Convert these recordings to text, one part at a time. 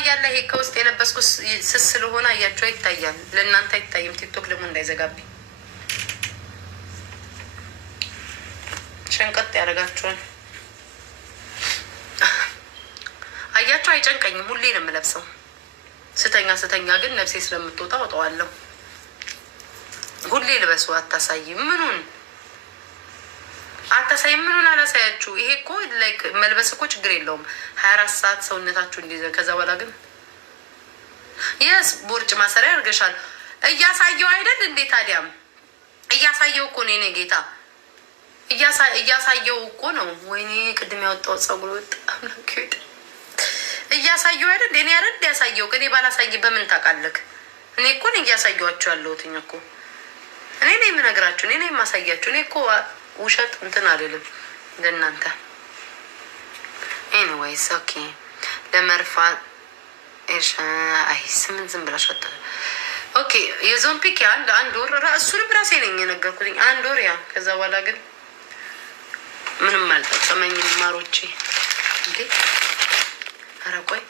ይታያል። ይሄ ከውስጥ የለበስኩት ስስ ስለሆነ አያቸው ይታያል። ለእናንተ አይታይም። ቲክቶክ ደግሞ እንዳይዘጋብኝ ሸንቀጥ ያደርጋችኋል። አያቸው አይጨንቀኝም። ሁሌ ነው የምለብሰው። ስተኛ ግን ነፍሴ ስለምትወጣ ወጣዋለሁ። ሁሌ ልበሱ። አታሳይም። ምኑን አታሳይም? ምኑን አላሳያችሁ? ይሄ እኮ ላይክ መልበስ እኮ ችግር የለውም 24 ሰዓት ሰውነታችሁ እንዲዘ ከዛ በኋላ ግን የስ ቦርጭ ማሰሪያ ያርገሻል። እያሳየው አይደል እንዴ? ታዲያም እያሳየው እኮ ነው። እኔ ጌታ እያሳየው እኮ ነው። ወይኔ ቅድም ያወጣው ጸጉር በጣም ለከይደ እያሳየው አይደል? እኔ አይደል ያሳየው? እኔ ባላሳይ በምን ታውቃለህ? እኔ እኮ ነኝ እያሳየዋችሁ ያለሁት እኮ እኔ ነኝ የምነግራችሁ። እኔ ነኝ የማሳያችሁ። እኔ እኮ ውሸት እንትን አይደለም ለእናንተ። ኤኒዌይስ ኦኬ። ለመርፋ አይ ስምንት ዝም ብላሽ ወጣ። ኦኬ የዞምፒክ አንድ ወር እሱንም ራሴ ነኝ የነገርኩትኝ። አንድ ወር ያ ከዛ በኋላ ግን ምንም አልጠቀመኝም ማሮቼ። እንዴ ኧረ ቆይ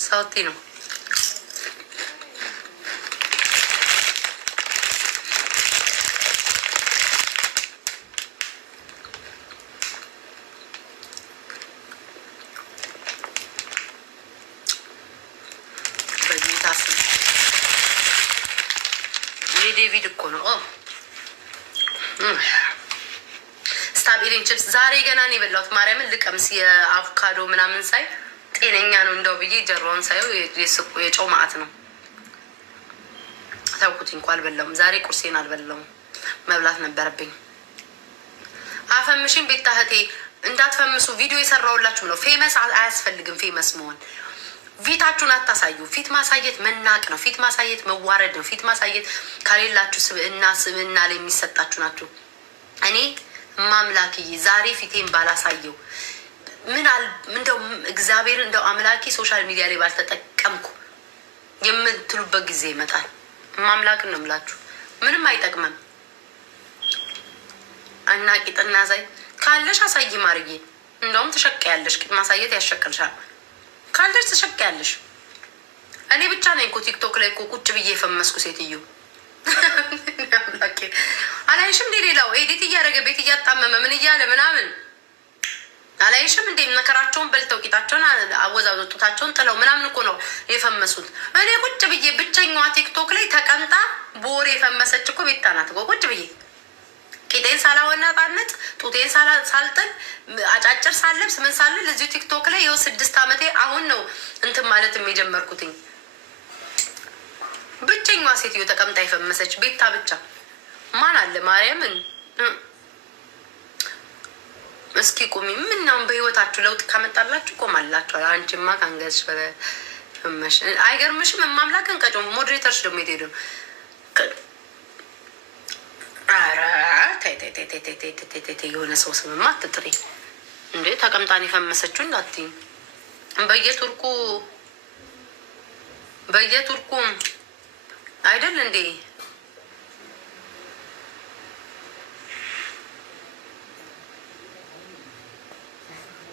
ሳውቲ ነው። ዴቪድ እኮ ነው ስታቢሊን ቺፕስ ዛሬ ገና ነው የበላሁት። ማርያምን ልቀምስ የአቮካዶ ምናምን ሳይ ጤነኛ ነው እንደው ብዬ ጀሮውን ሳይው የጨው ማዕት ነው። ታውቁት እንኳን አልበላሁም ዛሬ ቁርሴን አልበላሁም። መብላት ነበረብኝ። አፈምሽን ቤት ታህቴ እንዳትፈምሱ ቪዲዮ የሰራውላችሁ ነው። ፌመስ አያስፈልግም። ፌመስ መሆን ፊታችሁን አታሳዩ። ፊት ማሳየት መናቅ ነው። ፊት ማሳየት መዋረድ ነው። ፊት ማሳየት ከሌላችሁ ስብዕና ላይ የሚሰጣችሁ ናችሁ። እኔ ማምላክዬ ዛሬ ፊቴን ባላሳየው እንደው እግዚአብሔር እንደው አምላኬ ሶሻል ሚዲያ ላይ ባልተጠቀምኩ የምትሉበት ጊዜ ይመጣል። ማምላክን ነው የምላችሁ። ምንም አይጠቅምም። እና ቂጥና ዛይ ካለሽ አሳይ ማርዬ። እንደውም ትሸቀያለሽ። ቂጥ ማሳየት ያሸቅልሻል። ካለሽ ትሸቀያለሽ። እኔ ብቻ ነኝ እኮ ቲክቶክ ላይ እኮ ቁጭ ብዬ የፈመስኩ ሴትዮ። አምላኬ አላይሽም እንዴ? ሌላው ኤዲት እያደረገ ቤት እያጣመመ ምን እያለ ምናምን አላይሽም እንዴ? መከራቸውን በልተው ቂጣቸውን አወዛወዙ ጡታቸውን ጥለው ምናምን እኮ ነው የፈመሱት። እኔ ቁጭ ብዬ ብቸኛዋ ቲክቶክ ላይ ተቀምጣ ቦሬ የፈመሰች እኮ ቤታ ናት እኮ። ቁጭ ብዬ ቂጤን ሳላወናጣነት ጡቴን ሳልጥል አጫጭር ሳለብስ ምን ሳልል እዚሁ ቲክቶክ ላይ ይኸው 6 ዓመቴ አሁን ነው እንትን ማለት የጀመርኩትኝ። ብቸኛዋ ሴትዮ ተቀምጣ የፈመሰች ቤታ ብቻ። ማን አለ ማርያምን? እስኪ ቁሚ። ምን ነው በህይወታችሁ ለውጥ ካመጣላችሁ ቆማላችሁ። አንቺማ ካንገዝሽ ፈመሽ አይገርምሽም? ማምላክን ቀጮ ሞዴሬተርሽ ደግሞ የት ሄዱ? ኧረ ተይ የሆነ ሰው ስምማ አትጥሪ እንዴ። ተቀምጣን የፈመሰችው እንዳትዪ። በየቱርኩ አይደል እንዴ?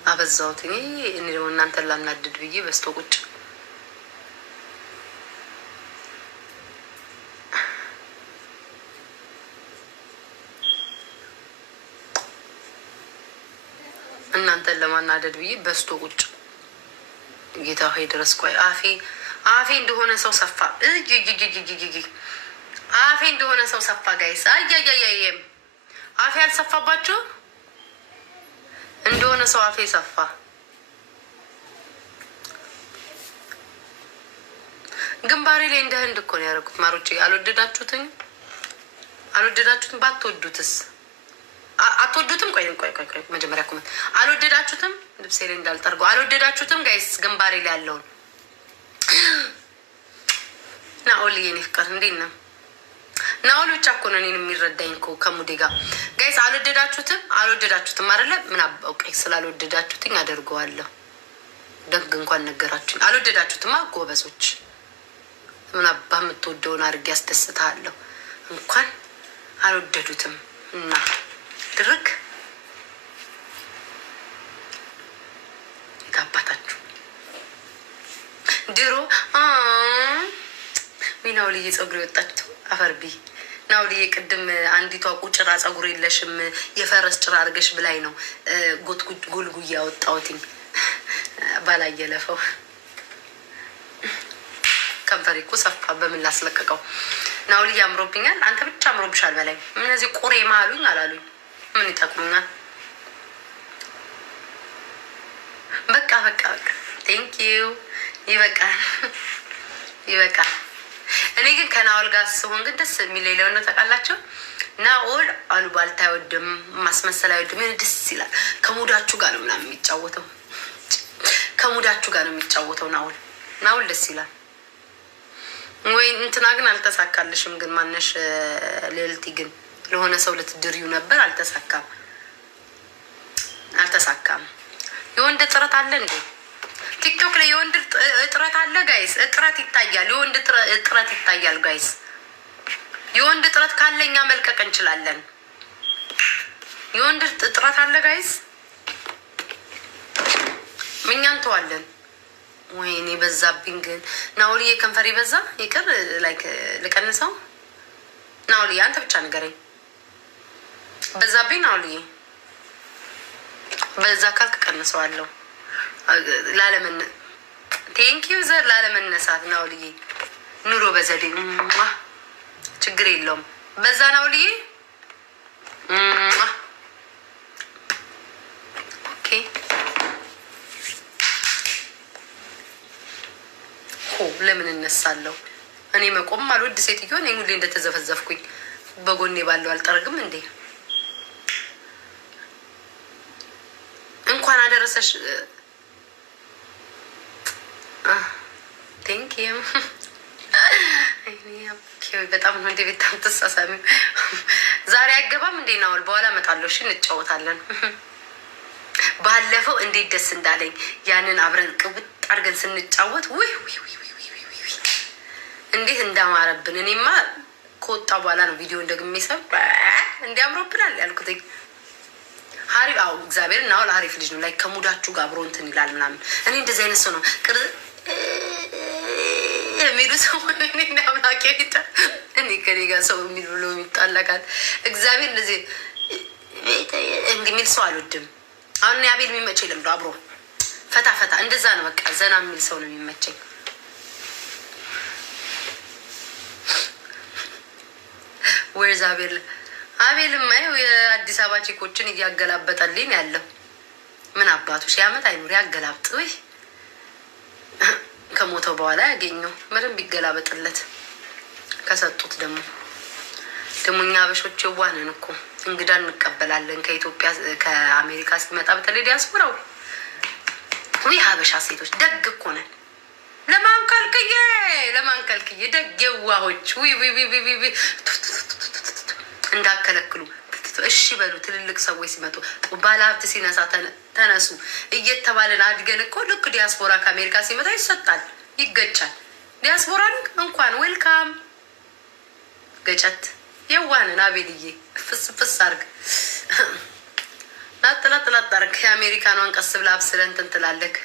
አበዛሁት። እኔ ደግሞ እናንተን ላናድድ ብዬ በስቶ ቁጭ እናንተን ለማናደድ ብዬ በስቶ ቁጭ። ጌታ ሆይ ድረስ። ቆይ አፌ እንደሆነ ሰው ሰፋ። አፌ እንደሆነ ሰው ሰፋ። ጋይስ አያያያየም አፌ አልሰፋባችሁ እንደሆነ ሰው አፌ ሰፋ። ግንባሬ ላይ እንደ ህንድ እኮ ነው ያደረኩት። ማሮቼ አልወደዳችሁትም? ባትወዱትስ? አትወዱትም? ቆይ መጀመሪያ ኮመንት አልወደዳችሁትም? ልብሴ ላይ እንዳልጠርገው አልወደዳችሁትም? ጋይስ ግንባሬ ላይ ያለውን ናኦል የኔ ፍቅር እንዴት ነው? ናኦል ብቻ እኮ ነው እኔን የሚረዳኝ እኮ ከሙዴ ጋር። ጋይስ አልወደዳችሁትም አይደለ? ምን አባውቅ ስላልወደዳችሁትኝ አደርገዋለሁ። ደግ እንኳን ነገራችሁኝ። አልወደዳችሁትማ ጎበዞች። ምን አባ የምትወደውን አድርጌ ያስደስታለሁ። እንኳን አልወደዱትም እና ድርግ የታባታችሁ ድሮ ናውልዬ ጸጉር የወጣችው አፈርቢ ናውልዬ ቅድም አንዲቷ ቁጭራ ጸጉር የለሽም የፈረስ ጭራ አድርገሽ ብላይ ነው ጎልጉዬ ያወጣሁትኝ ባላየለፈው ከንፈሬ እኮ ሰፋ በምን ላስለቀቀው ናውልዬ አምሮብኛል አንተ ብቻ አምሮብሻል በላይ እነዚህ ቁሬ ማሉኝ አላሉኝ ምን ይጠቅሙኛል በቃ ቴንኪው ይበቃል እኔ ግን ከናኦል ጋር ስሆን ግን ደስ የሚለኝ ለምን ታውቃላችሁ? ናኦል አሉባልታ አይወድም፣ ማስመሰል አይወድም። ደስ ይላል። ከሙዳችሁ ጋር ነው ምናምን የሚጫወተው። ናኦል ደስ ይላል። ወይ እንትና ግን አልተሳካልሽም። ግን ማነሽ ሌልቲ ግን ለሆነ ሰው ልትድሪው ነበር፣ አልተሳካም። የወንድ ጥረት አለ እንዴ? ቲክቶክ ላይ የወንድ እጥረት አለ ጋይስ። እጥረት ይታያል። የወንድ እጥረት ይታያል ጋይስ። የወንድ እጥረት ካለ እኛ መልቀቅ እንችላለን። የወንድ እጥረት አለ ጋይስ። እኛን ተዋለን። ወይኔ በዛብኝ ግን ናኦልዬ ከንፈሬ በዛ። ይቅር ላይክ ልቀንሰው። ናኦልዬ አንተ ብቻ ንገረኝ። በዛብኝ ናኦልዬ በዛ ካልክ ቀንሰዋለሁ። ቴንኪው ዘር ላለመነሳት ናኦልዬ ኑሮ በዘዴ ችግር የለውም። በዛ ናኦልዬ ኦኬ ለምን እነሳለሁ? እኔ መቆም አልወድ ሴትዮ እኔ ሁሌ እንደተዘፈዘፍኩኝ በጎኔ ባለው አልጠረግም እንዴ? እንኳን አደረሰሽ። ቴንኪው በጣም ነው እንደ ቤት ተሳሳሚ ዛሬ አይገባም እንዴ ናኦል? በኋላ እመጣለሁ። እሺ እንጫወታለን። ባለፈው እንዴት ደስ እንዳለኝ ያንን አብረን ቅብጥ አድርገን ስንጫወት ውይ እንዴት እንዳማረብን። እኔማ ከወጣ በኋላ ነው ቪዲዮ እንደግሜ ሰብ እንዲያምሮብናል ያልኩትኝ። ሀሪፍ አዎ እግዚአብሔር ናኦል አሪፍ ልጅ ነው። ላይ ከሙዳችሁ ጋር አብሮ እንትን ይላል ምናምን። እኔ እንደዚህ አይነት ሰው ነው የሚሉ ሰው እኔ አምላኬ ቢታ እኔ ከኔ ጋር ሰው የሚል ብሎ የሚጣላቃል እግዚአብሔር እንደዚህ የሚል ሰው አልወድም። አሁን ያቤል የሚመቸኝ ለምዶ አብሮ ፈታ እንደዛ ነው። በቃ ዘና የሚል ሰው ነው የሚመቸኝ። ወይስ አቤልማ የአዲስ አበባ ቺኮችን እያገላበጠልኝ ያለው ምን አባቱ ሺህ ዓመት አይኖር ያገላብጥ። ወይ ከሞተው በኋላ ያገኘው ምንም ቢገላበጥለት ከሰጡት ደግሞ እኛ አበሾች የዋነን እኮ እንግዳ እንቀበላለን። ከኢትዮጵያ ከአሜሪካ ሲመጣ በተለይ ዲያስፖራው ወይ ሀበሻ ሴቶች ደግ እኮ ነን። ለማንከልክዬ ደግ የዋሆች ወይ እንዳከለክሉ እሺ በሉ። ትልልቅ ሰዎች ሲመጡ ባለሀብት ሲነሳ ተነሱ እየተባለን አድገን እኮ ልክ ዲያስፖራ ከአሜሪካ ሲመጣ ይሰጣል፣ ይገጫል። ዲያስፖራን እንኳን ዌልካም ገጨት የዋንን አቤልዬ ፍስ አርግ ላጥላጥላጥ አርግ። የአሜሪካኗን ቀስ ብላ አብስለን እንትን ትላለክ።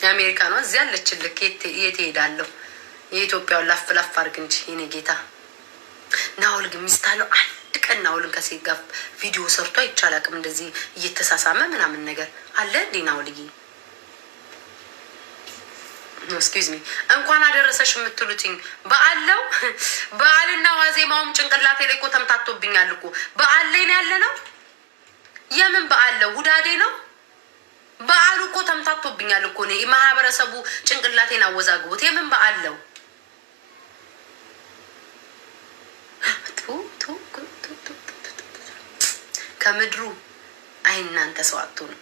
የአሜሪካኗ እዚህ ያለችልክ የት ሄዳለሁ? የኢትዮጵያውን ላፍ አርግ እንጂ የኔ ጌታ። ናኦል ግን ሚስት አለው። አንድ ቀን ናኦልን ከሴት ጋር ቪዲዮ ሰርቶ አይቻላቅም። እንደዚህ እየተሳሳመ ምናምን ነገር አለ እንዴ ናኦልዬ? ኤክስኪውዝ ሚ እንኳን አደረሰሽ የምትሉትኝ በአለው በዓልና ዋዜማውም ጭንቅላቴ ላይ እኮ ተምታቶብኛል እኮ። በዓል ላይ ነው ያለ ነው። የምን በዓለው? ሁዳዴ ነው በዓሉ እኮ ተምታቶብኛል እኮ። እኔ ማህበረሰቡ ጭንቅላቴን አወዛግቦት የምን በዓለው? ከምድሩ አይ እናንተ ሰው አትሆኑ።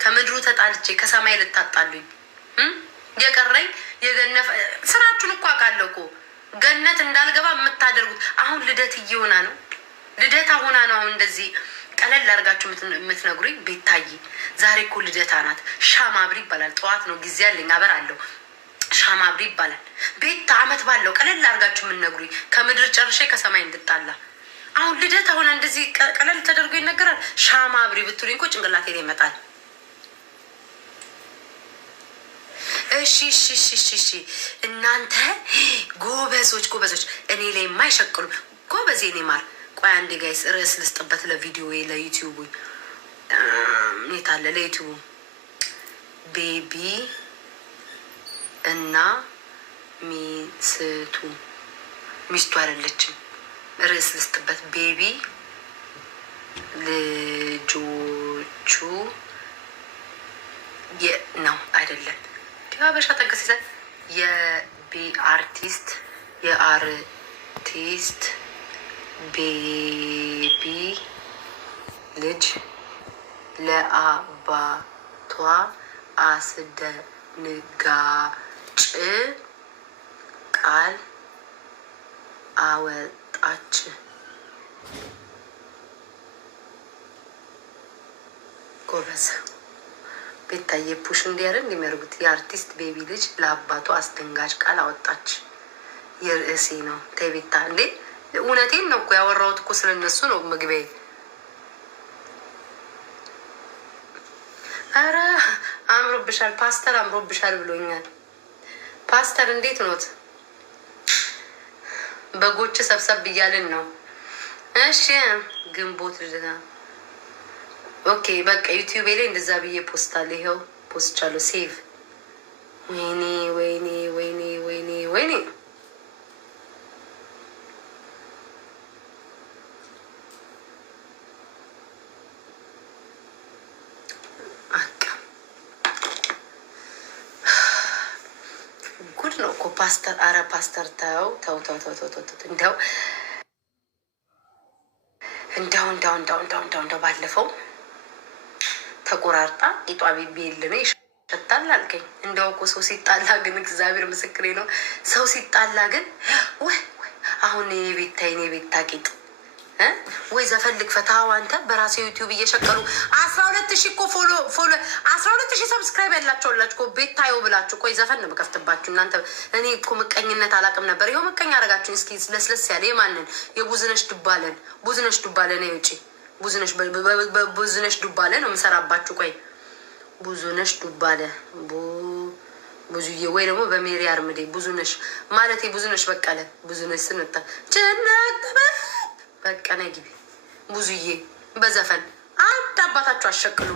ከምድሩ ተጣልቼ ከሰማይ ልታጣሉኝ የቀረኝ የገነፈ ስራችሁን እኮ አውቃለሁ እኮ። ገነት እንዳልገባ የምታደርጉት አሁን ልደት እየሆና ነው። ልደታ ሆና ነው አሁን እንደዚህ ቀለል አድርጋችሁ የምትነግሩኝ። ቤታዬ ዛሬ እኮ ልደታ ናት። ሻማ አብሪ ይባላል። ጠዋት ነው ጊዜ ያለኝ አበራለሁ። ሻማ አብሪ ይባላል። ቤት አመት ባለው ቀለል አድርጋችሁ የምንነግሩኝ ከምድር ጨርሼ ከሰማይ እንድጣላ። አሁን ልደት አሁን እንደዚህ ቀለል ተደርጎ ይነገራል። ሻማ አብሪ ብትሉኝ እኮ ጭንቅላቴ ላይ ይመጣል። እሺ እናንተ ጎበዞች እኔ ላይ የማይሸቅሉ ጎበዜ እኔ ማር። ቆይ አንዴ ጋይስ ርዕስ ልስጥበት ለቪዲዮ ለዩቲዩቡ ኔት አለ ለዩቲዩቡ ቤቢ እና ሚስቱ አይደለችም። ርዕስ ልስጥበት ቤቢ ልጆቹ ነው አይደለም። ዲባበሻ ጠንቀስ የአርቲስት ቤቢ ልጅ ለአባቷ አስደንጋጭ ቃል አወጣች። ጎበዝ ቤታዬ ፑሽ እንዲያደርግ እንደሚያደርጉት የአርቲስት ቤቢ ልጅ ለአባቷ አስደንጋጭ ቃል አወጣች። የርዕሴ ነው። ተይ ቤታ እንዴ እውነቴን ነው እኮ ያወራሁት እኮ ስለነሱ ነው። መግቢያ አረ አምሮብሻል ፓስተር አምሮብሻል ብሎኛል። ፓስተር እንዴት ኖት? በጎች ሰብሰብ እያልን ነው። እሺ ግንቦት ልደታ ኦኬ በቃ ዩቲዩብ ላይ እንደዛ ብዬ ፖስታል። ይኸው ፖስቻለሁ። ሴቭ ወይኔ ጉድ ነው እኮ ፓስተር። አረ ፓስተር ተው እንደው ባለፈው ተቆራርጣ ቂጧ ቢቢል ነው ይሸታል አልከኝ። እንደው እኮ ሰው ሲጣላ ግን እግዚአብሔር ምስክሬ ነው። ሰው ሲጣላ ግን ወይ አሁን የቤታ ቂጥ ወይ ዘፈልግ ፈታው አንተ በራሴ ዩቲዩብ እየሸቀሉ 12,000 እኮ ፎሎ 12,000 ሰብስክራይብ ያላችሁላችሁ እኮ ቤታዮ ብላችሁ ቆይ ዘፈን ነው የምከፍትባችሁ እናንተ። እኔ እኮ ምቀኝነት አላውቅም ነበር። ይኸው ምቀኛ አደረጋችሁኝ። እስኪ ለስለስ ያለ የማንን የቡዝነሽ ዱባለን ውጪ ቡዝነሽ ዱባለ ነው የምሰራባችሁ። ቆይ ቡዝነሽ ዱባለ ብዙዬ ወይ ደግሞ በሜሪ አርምዴ ብዙነሽ ማለት ብዙነሽ በቀለ ብዙነሽ ስንታ ጀነተ በቀነ ግቢ ብዙዬ በዘፈን አንድ አባታችሁ አሸክሉ።